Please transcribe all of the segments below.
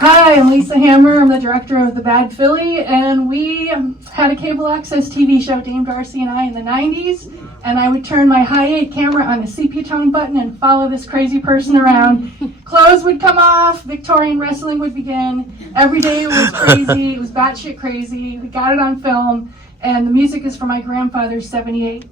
Hi, I'm Lisa Hammer. I'm the director of The Bad Philly, and we had a cable access TV show, Dame Darcy and I, in the 90s, and I would turn my high-8 camera on the sepia tone button and follow this crazy person around. Clothes would come off, Victorian wrestling would begin. Every day it was crazy, it was batshit crazy. We got it on film, and the music is from my grandfather's 78.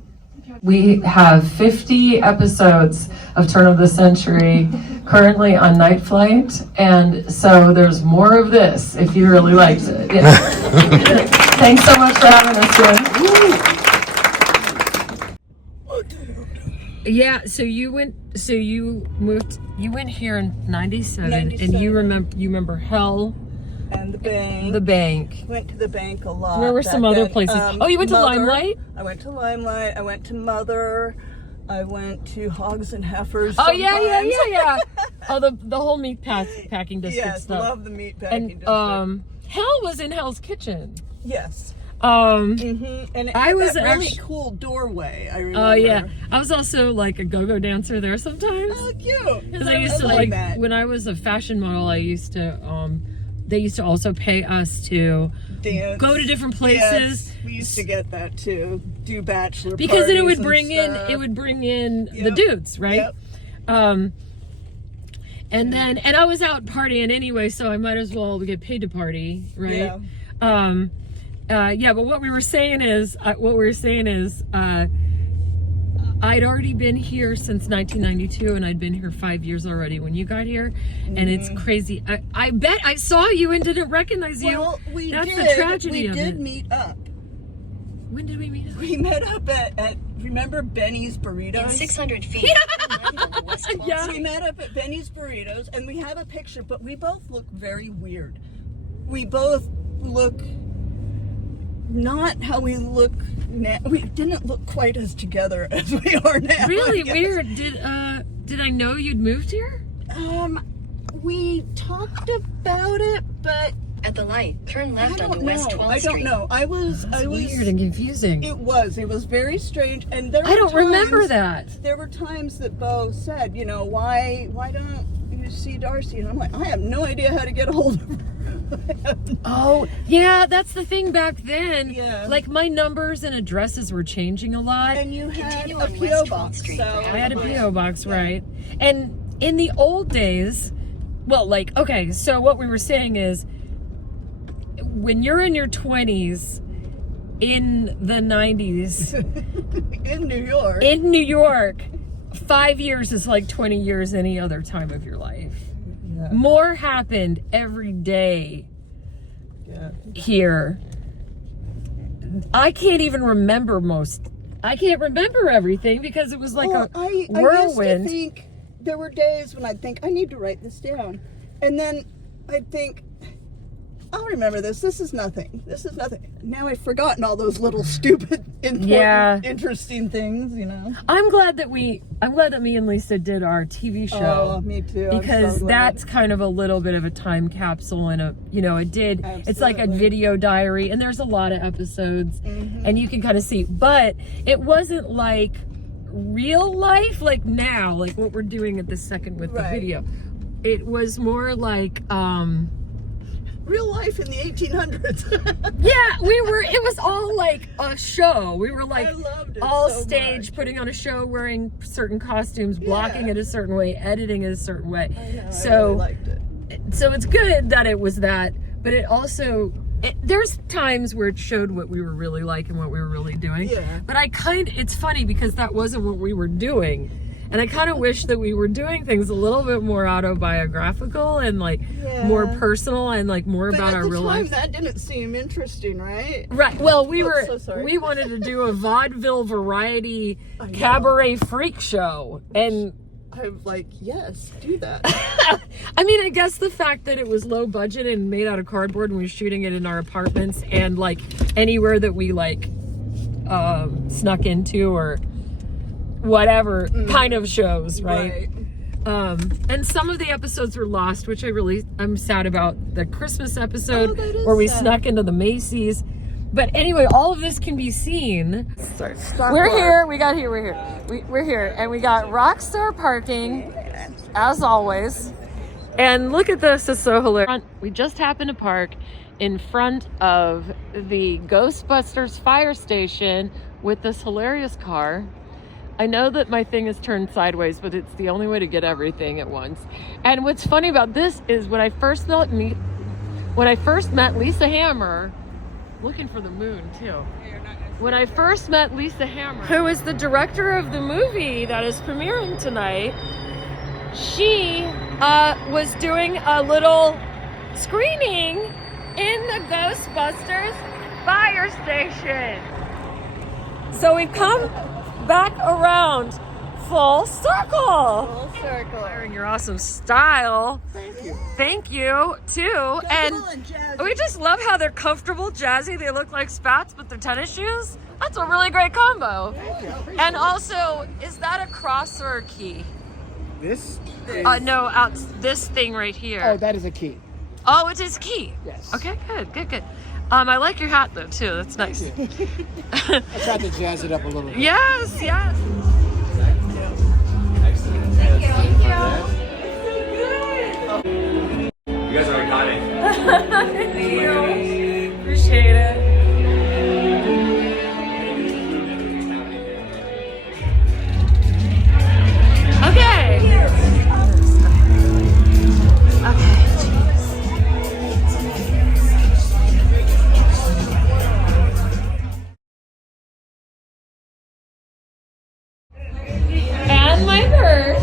We have 50 episodes of Turn of the Century currently on Night Flight, and so there's more of this if you really liked it. Yeah. Thanks so much for having us here. Yeah, so you went here in 97, and you remember Hell and the bank. The bank. Went to the bank a lot. Where were some other places? Oh, you went to Limelight? I went to Limelight. I went to Mother. I went to Hogs and Heifers. Oh, yeah. Oh, the whole meat packing district yes, stuff. Yes, love the meat packing district. Hell was in Hell's Kitchen. Yes. And I was that really cool doorway. I remember. Oh yeah, I was also like a go-go dancer there sometimes. Oh, cute. Because I used to like when I was a fashion model. I used to they used to also pay us to dance, go to different places. Yes, we used to get that too. Do bachelor because parties then it would bring in the dudes, right? Yep. And I was out partying anyway, so I might as well get paid to party, right? Yeah. But what we were saying is, I'd already been here since 1992, and I'd been here 5 years already when you got here, and it's crazy. I bet I saw you and didn't recognize you. Well, That's the tragedy of it. We did meet up. When did we meet up? We met up at remember Benny's Burritos? In 600 feet. Yeah. We met up at Benny's Burritos, and we have a picture, but we both look very weird. We both look not how we look now. We didn't look quite as together as we are now. Really weird. Did I know you'd moved here? We talked about it, but at the light, turn left on the West 12th Street. I don't know. I was weird and confusing. It was very strange, and there were I don't remember that. There were times that Bo said, why don't you see Darcy? And I'm like, I have no idea how to get a hold of her. Oh, yeah, that's the thing back then. Yeah. Like, my numbers and addresses were changing a lot. And you had a P.O. box. So I had a P.O. box, right. And in the old days, well, like, okay, so what we were saying is, when you're in your 20s, in the 90s... In New York, 5 years is like 20 years any other time of your life. Yeah. More happened every day here. I can't even remember I can't remember everything because it was like a whirlwind. I used to think, there were days when I'd think, I need to write this down. And then I'd think, I'll remember this. This is nothing. Now I've forgotten all those little stupid, important, interesting things, I'm glad that me and Lisa did our TV show. Oh, me too. Because that's kind of a little bit of a time capsule and it's like a video diary, and there's a lot of episodes and you can kind of see, but it wasn't like real life, like now, like what we're doing at this second with the video. It was more like, real life in the 1800s. Yeah, it was all like a show. We were like all so stage, putting on a show, wearing certain costumes, blocking it a certain way, editing it a certain way. I know, so I really liked it. So it's good that it was that, but it also, there's times where it showed what we were really like and what we were really doing. Yeah. But it's funny because that wasn't what we were doing. And I kind of wish that we were doing things a little bit more autobiographical and like more personal and like more about our real life. That didn't seem interesting, right? Right. Well, we wanted to do a vaudeville variety cabaret freak show, and I'm like, yes, do that. I mean, I guess the fact that it was low budget and made out of cardboard and we were shooting it in our apartments and like anywhere that we like snuck into or whatever kind of shows, right? And some of the episodes were lost, which I'm sad about. The Christmas episode where we snuck into the Macy's. But anyway, all of this can be seen. We're here, and we got Rockstar parking, as always. And look at this, it's so hilarious. We just happened to park in front of the Ghostbusters fire station with this hilarious car. I know that my thing is turned sideways, but it's the only way to get everything at once. And what's funny about this is when I first met Lisa Hammer, looking for the moon too. When I first met Lisa Hammer, who is the director of the movie that is premiering tonight, she was doing a little screening in the Ghostbusters fire station. So we've come back around full circle. Full circle. Wearing your awesome style. Thank you. Thank you too. And we just love how they're comfortable, jazzy. They look like spats, but they're tennis shoes. That's a really great combo. And also, is that a cross or a key? This? No, out this thing right here. Oh, that is a key. Oh, it is key. Yes. Okay, good. I like your hat though too. That's nice. I tried to jazz it up a little bit. Yes. You guys are iconic. Thank you. Appreciate it. Okay. And my purse.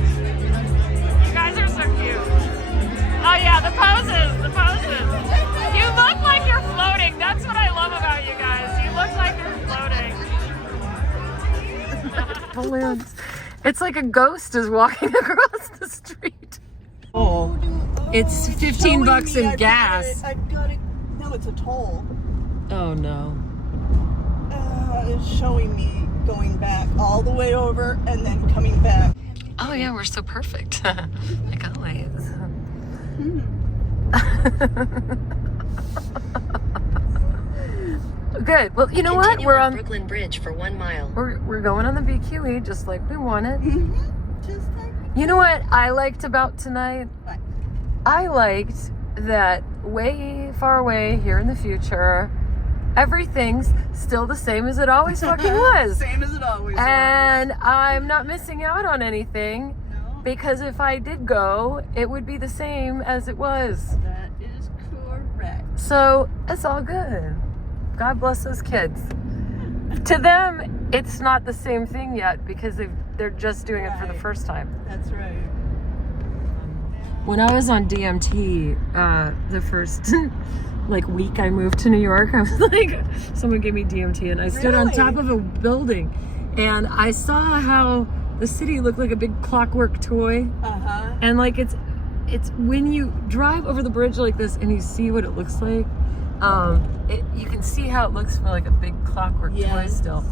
You guys are so cute. Oh yeah, the poses. You look like you're floating. That's what I love about you guys. You look like you're floating. Balloons. It's like a ghost is walking across the street. Oh. It's 15 bucks in gas. I've got it. No, it's a toll. Oh no. It's showing me going back all the way over and then coming back. Oh yeah, we're so perfect. Like always. Good. Well, you know what? Continue We're on on. Brooklyn Bridge for 1 mile. We're going on the BQE just like we wanted. Just like You know what I liked about tonight? What? I liked that way far away here in the future, everything's still the same as it always fucking was. Same as it always was. And I'm not missing out on anything No, because if I did go, it would be the same as it was. that is correct. So it's all good. God bless those kids. To them, it's not the same thing yet because they're just doing it for the Right. first time. That's right. When I was on DMT, the first week I moved to New York, I was like, someone gave me DMT and I stood on Really? top of a building and I saw how the city looked like a big clockwork toy. Uh-huh. And it's when you drive over the bridge like this and you see what it looks like, you can see how it looks for like a big clockwork toy Yes. still.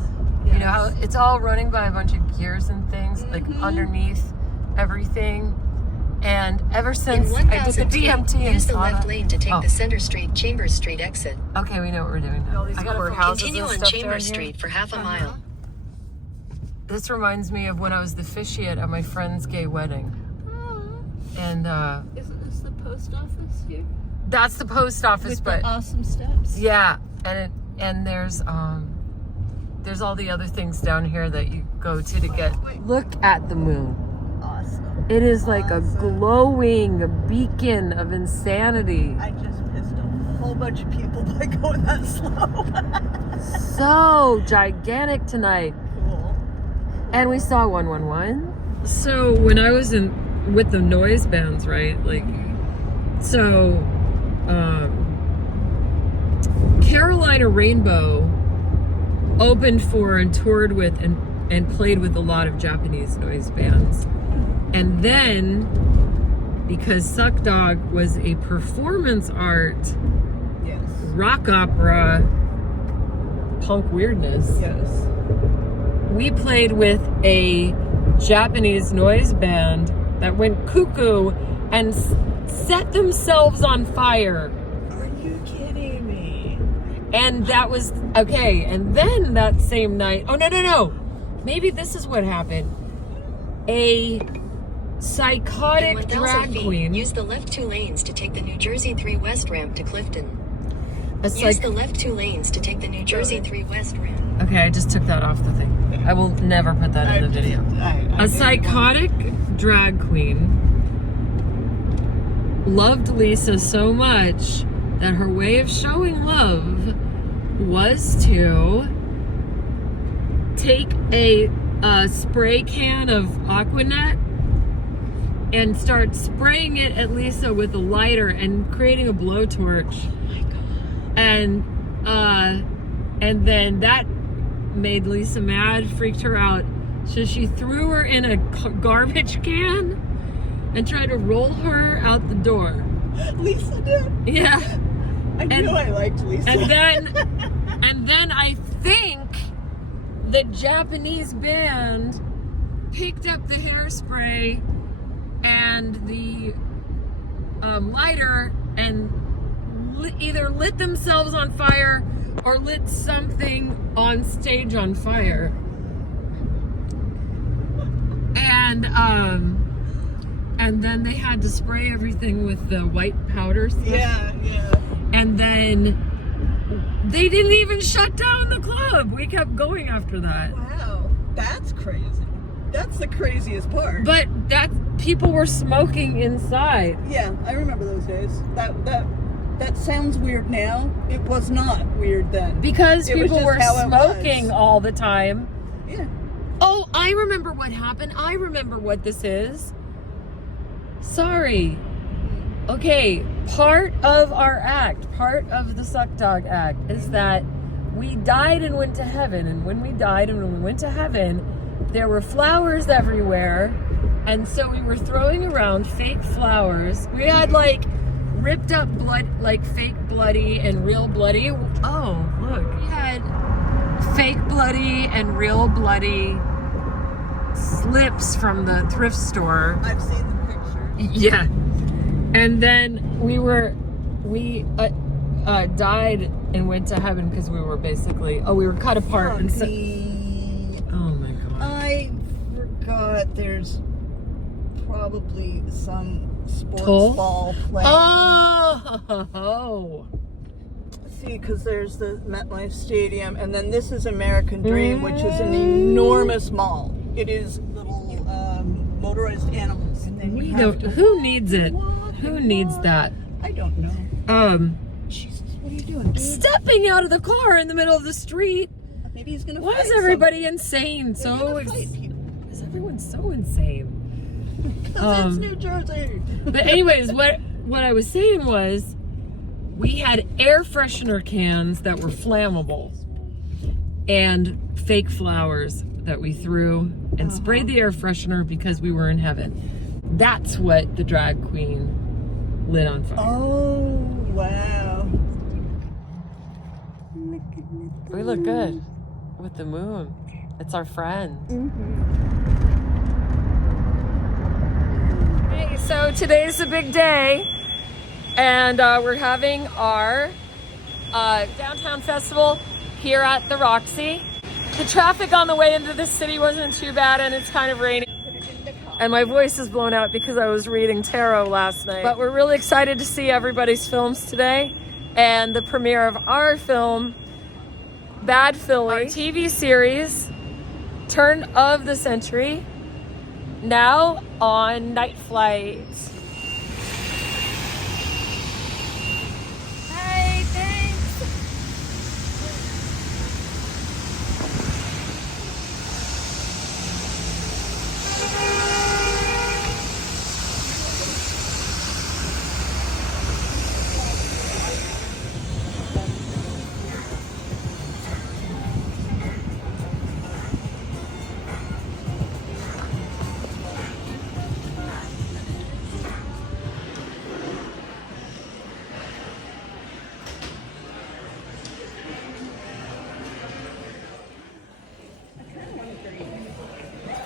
Yes. You know how it's all running by a bunch of gears and things like underneath everything. And ever In since I did the 1,000 feet, DMT and use the saw left that- lane to take Oh. the Center Street, Chambers Street exit. Okay, we know what we're doing now. All these courthouses Continue and on stuff down Chambers here. Street for half a mile. This reminds me of when I was the officiate at my friend's gay wedding. And Isn't this the post office here? that's the post office, With but the awesome steps? yeah, and there's all the other things down here that you go to get. Look at the moon. Awesome. It is like a glowing beacon of insanity. I just pissed a whole bunch of people by going that slow. So gigantic tonight. Cool. And we saw 111. So when I was with the noise bands, right? Carolina Rainbow opened for and toured with and played with a lot of Japanese noise bands. And then, because Suck Dog was a performance art, Yes. rock opera, punk weirdness, Yes. we played with a Japanese noise band that went cuckoo and set themselves on fire. Are you kidding me? And that was okay. And then that same night, oh no, maybe this is what happened. A psychotic 1,000 drag feet, queen. use the left 2 lanes to take the New Jersey 3 West ramp to Clifton. A Use the left 2 lanes to take the New Jersey 3 West ramp. Okay, I just took that off the thing. I will never put that in the video. A psychotic drag queen loved Lisa so much that her way of showing love was to take a spray can of Aquanet and start spraying it at Lisa with a lighter and creating a blowtorch. Oh my God. And then that made Lisa mad, freaked her out. So she threw her in a garbage can and tried to roll her out the door. Lisa did? Yeah. I knew I liked Lisa. And then I think the Japanese band picked up the hairspray and the lighter and either lit themselves on fire or lit something on stage on fire. And then they had to spray everything with the white powder stuff. Yeah. And then they didn't even shut down the club. We kept going after that. Wow, that's crazy. That's the craziest part. But that people were smoking inside. Yeah, I remember those days. That sounds weird now. It was not weird then. Because It was people just were how it smoking was. all the time. Yeah. Oh, I remember what happened. I remember what this is. Sorry. Okay, part of our act, part of the Suck Dog act is that we died and went to heaven. And when we died and when we went to heaven, there were flowers everywhere. And so we were throwing around fake flowers. We had like ripped up blood, like fake bloody and real bloody. Oh, look. We had fake bloody and real bloody slips from the thrift store. I've seen the pictures. Yeah. And then we died and went to heaven because we were basically, we were cut apart. And so, oh my God. I forgot there's probably some sports Cool? ball playing. Oh. See, because there's the MetLife Stadium, and then this is American Dream, which is an enormous mall. It is little motorized animals. And then you have to Who needs it? walk Who and needs walk. that? I don't know. Jesus, what are you doing, dude? Stepping out of the car in the middle of the street. Maybe he's gonna Why fight is everybody somebody. insane? They're gonna fight people. Is everyone so insane? 'Cause it's New Jersey. But anyways, what I was saying was we had air freshener cans that were flammable and fake flowers that we threw and sprayed the air freshener because we were in heaven. That's what the drag queen lit on fire. Oh, wow. We look good with the moon. It's our friend. Hey, so today's a big day, and we're having our downtown festival here at the Roxy. The traffic on the way into the city wasn't too bad, and it's kind of raining. And my voice is blown out because I was reading tarot last night. But we're really excited to see everybody's films today, and the premiere of our film, Bad Philly, our TV series, Turn of the Century, now on Night Flight. Hey, thanks.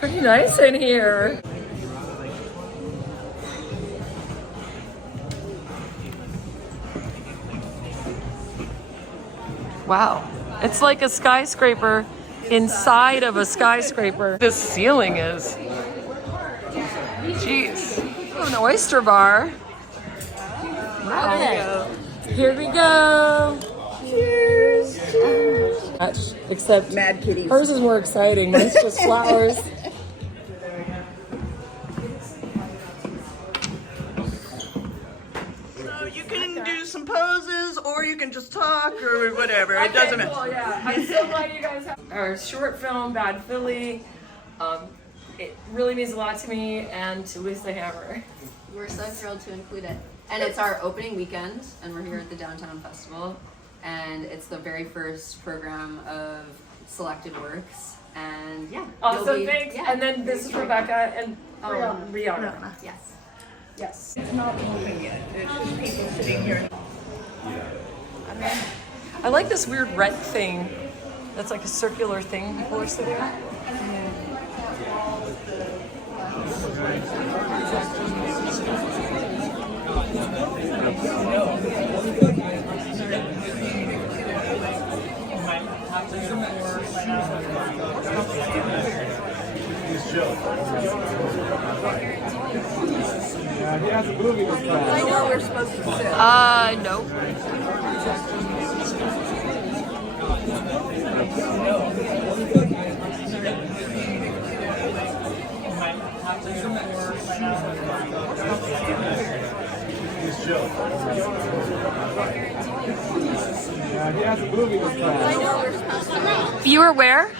Pretty nice in here. Wow, it's like a skyscraper inside of a skyscraper. This ceiling is. Jeez. An oyster bar. Wow. Here we go. Cheers. Cheers. Except Mad kitties. hers is more exciting. Mine's just flowers. So you can do some poses, or you can just talk, or whatever. It doesn't matter. Cool, yeah. I'm so glad you guys have our short film, Bad Philly. It really means a lot to me and to Lisa Hammer. We're so thrilled to include it. And it's our opening weekend, and we're here at the Downtown Festival. And it's the very first program of selected works. And yeah. Awesome, thanks. Yeah. And then this is Rebecca and Rihanna. Yes. Yes. It's not moving yet. It's just people sitting here. I like this weird red thing. That's like a circular thing people are sitting on. I know we're supposed to sit. No. You were where?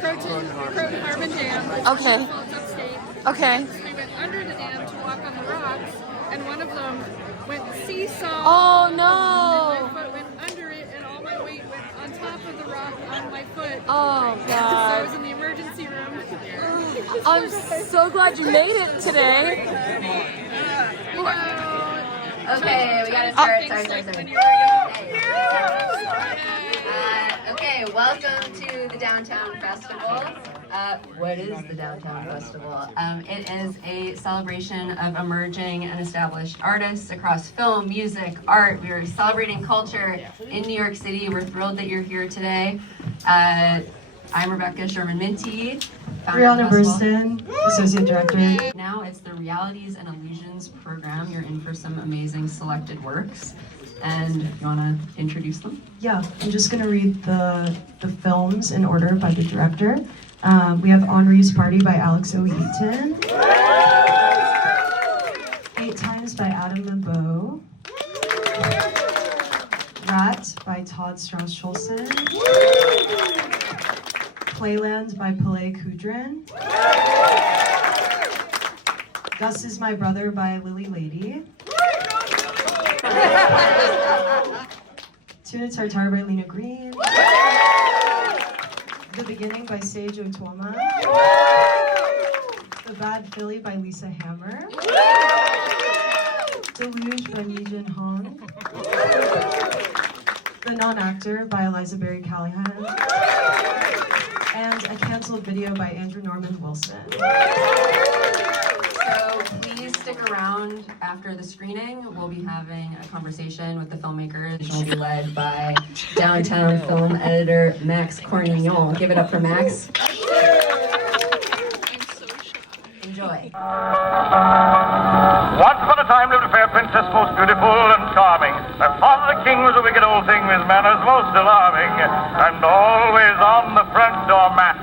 Croton Harbor Dam. Okay. Upstate. Okay. We went under the dam to walk on the rocks, and one of them went seesaw. Oh And no. my foot went under it, and all my weight went on top of the rock on my foot. Oh So I was god. in the emergency room. I'm so glad you made it today. Okay, we gotta start. Okay, welcome to the Downtown Festival. What is the Downtown Festival? It is a celebration of emerging and established artists across film, music, art. We are celebrating culture in New York City. We're thrilled that you're here today. I'm Rebecca Sherman-Minty. founder of the Brianna festival. Burston, Associate Director. Now it's the Realities and Illusions program. You're in for some amazing selected works. And you want to introduce them? Yeah, I'm just going to read the films in order by the director. We have Henri's Party by Alex O. Eaton. 8 Times by Adam Mabeau. Rat by Todd Strauss-Schulson. Playland by Pillay Kudrin. Gus is My Brother by Lily Lady. Tuna Tartar by Lena Green. The Beginning by Sage Otuoma. The Bad Philly by Lisa Hammer. Deluge by Mijin Hong. The Non-Actor by Eliza Berry Callahan. And a Canceled Video by Andrew Norman Wilson. So please stick around after the screening. We'll be having a conversation with the filmmakers. It will be led by Downtown film editor Max Cornignon. Give it up for Max. Enjoy. Once upon a time lived a fair princess, most beautiful and charming. Her father, the king, was a wicked old thing with manners most alarming, and always on the front door mat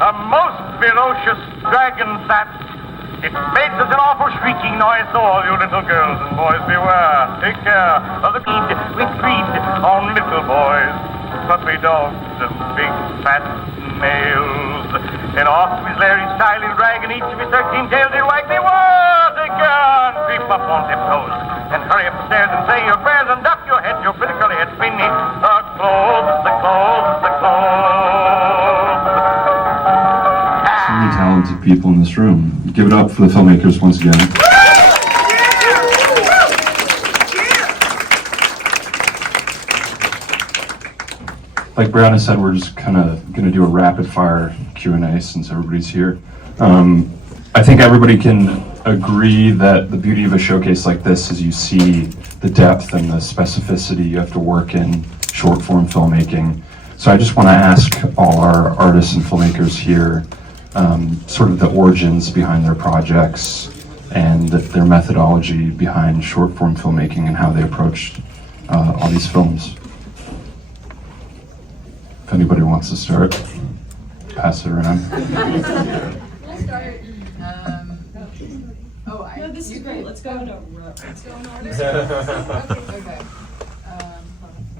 a most ferocious dragon sat. It made such an awful shrieking noise, so all you little girls and boys beware. Take care of the greed we breed on little boys, puppy dogs and big fat nails. And off to his lair each child in rag, and each of his 13 tails he'll wag me. Whoa, take care, and creep up on tiptoes, and hurry up the stairs and say your prayers, and duck your head, your pretty curly head beneath the clothes, the clothes, the clothes. So many talented people in this room. Give it up for the filmmakers once again. like Brianna said, we're just kind of going to do a rapid fire Q&A since everybody's here. I think everybody can agree that the beauty of a showcase like this is you see the depth and the specificity you have to work in short form filmmaking. So I just want to ask all our artists and filmmakers here sort of the origins behind their projects and their methodology behind short form filmmaking and how they approached all these films. If anybody wants to start, pass it around. We'll start. No, this is great. Let's go in order. Okay.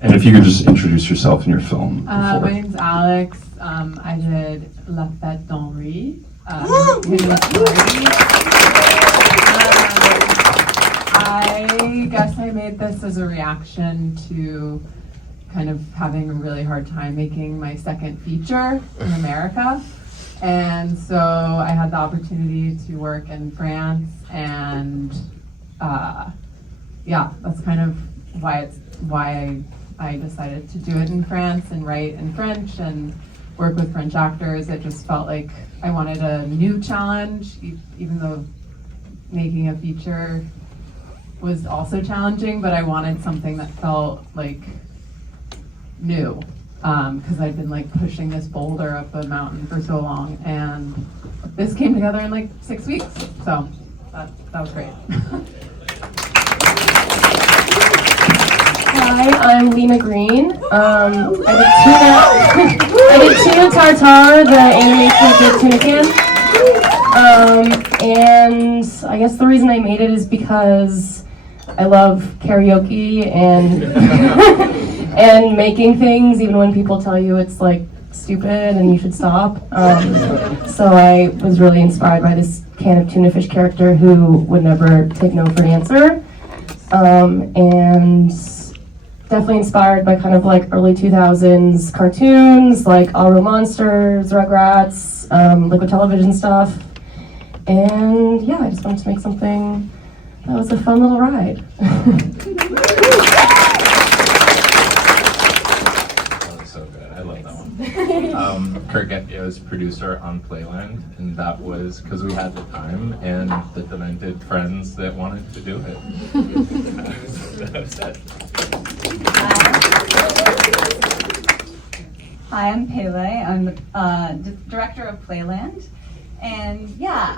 And if you could just introduce yourself in your film. My name's Alex. I did La Fête d'Henri. I guess I made this as a reaction to kind of having a really hard time making my second feature in America. And so I had the opportunity to work in France, and yeah, that's kind of why I decided to do it in France and write in French and work with French actors. It just felt like I wanted a new challenge, even though making a feature was also challenging, but I wanted something that felt like new, because I'd been like pushing this boulder up a mountain for so long, and this came together in like 6 weeks, so that was great. Hi, I'm Lena Green. I did Tuna Tartar, the animation of the Tuna Can. And I guess the reason I made it is because I love karaoke and and making things, even when people tell you it's like stupid and you should stop. So I was really inspired by this can of tuna fish character who would never take no for an answer. And definitely inspired by kind of like early 2000s cartoons like All Real Monsters, Rugrats, Liquid Television stuff. And yeah, I just wanted to make something that was a fun little ride. So good, I love that one. Kurt Getio is producer on Playland, and that was because we had the time and the demented friends that wanted to do it. That's it. Hi, I'm Pele. I'm the director of Playland, and yeah,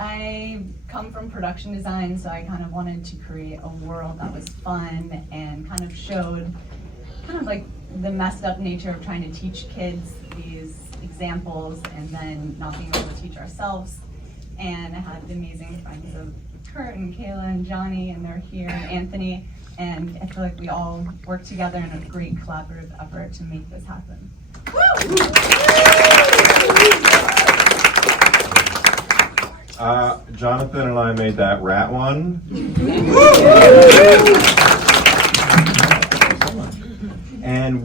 I come from production design, so I kind of wanted to create a world that was fun and kind of showed kind of like the messed up nature of trying to teach kids these examples and then not being able to teach ourselves. And I had the amazing friends of Kurt and Kayla and Johnny, and they're here, and Anthony, and I feel like we all work together in a great collaborative effort to make this happen. Jonathan and I made that rat one. And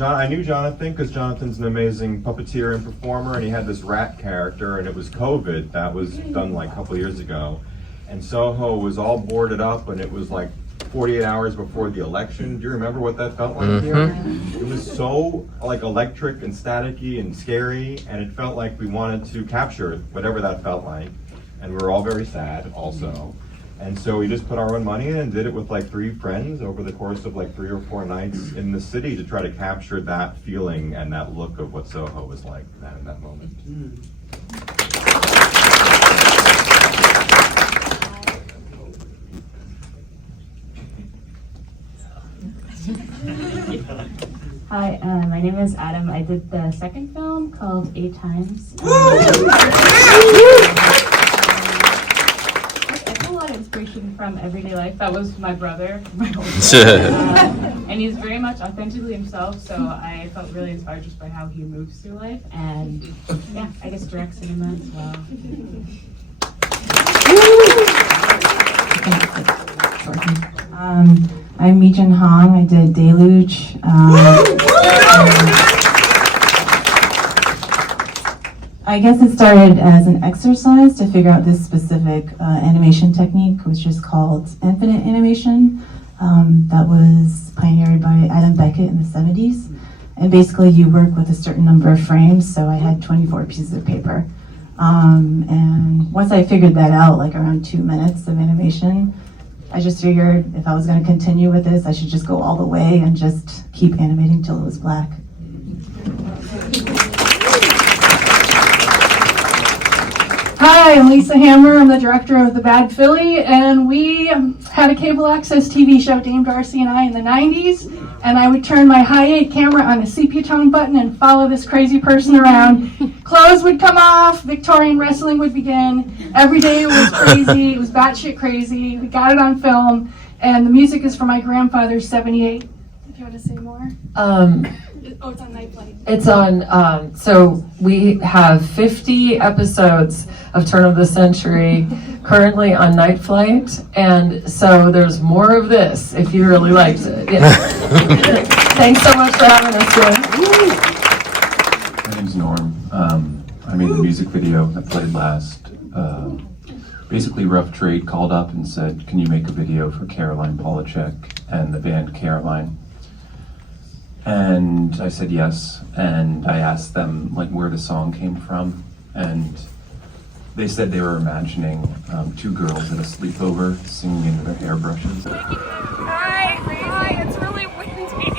I knew Jonathan because Jonathan's an amazing puppeteer and performer, and he had this rat character, and it was COVID. That was done like a couple years ago. And Soho was all boarded up, and it was like 48 hours before the election. Do you remember what that felt like here? It was so like electric and staticky and scary, and it felt like we wanted to capture whatever that felt like. And we were all very sad also. And so we just put our own money in and did it with like 3 friends over the course of like 3 or 4 nights in the city to try to capture that feeling and that look of what Soho was like in that moment. Hi, my name is Adam. I did the second film called 8 Times. I took a lot of inspiration from everyday life. That was my brother, my older and he's very much authentically himself, so I felt really inspired just by how he moves through life, and yeah, I guess direct cinema as well. I'm Mi-Jin Hong. I did Deluge. I guess it started as an exercise to figure out this specific animation technique, which is called infinite animation. That was pioneered by Adam Beckett in the 70s. And basically you work with a certain number of frames, so I had 24 pieces of paper. And once I figured that out, like around 2 minutes of animation, I just figured if I was going to continue with this, I should just go all the way and just keep animating till it was black. Hi, I'm Lisa Hammer. I'm the director of The Bad Philly, and we had a cable access TV show, Dame Darcy and I, in the 90s, and I would turn my high-8 camera on a sepia tone button and follow this crazy person around. Clothes would come off, Victorian wrestling would begin. Every day it was crazy, it was batshit crazy. We got it on film, and the music is from my grandfather's 78. If you want to say more? Oh, it's on Night Flight. It's on, so we have 50 episodes of Turn of the Century currently on Night Flight, and so there's more of this if you really liked it. Yeah. Thanks so much for having us here. My name's Norm. I made the music video that played last. Basically, Rough Trade called up and said, can you make a video for Caroline Polachek and the band Caroline? And I said yes, and I asked them like where the song came from, and they said they were imagining two girls at a sleepover singing into their hairbrushes. Hi, it's really windy.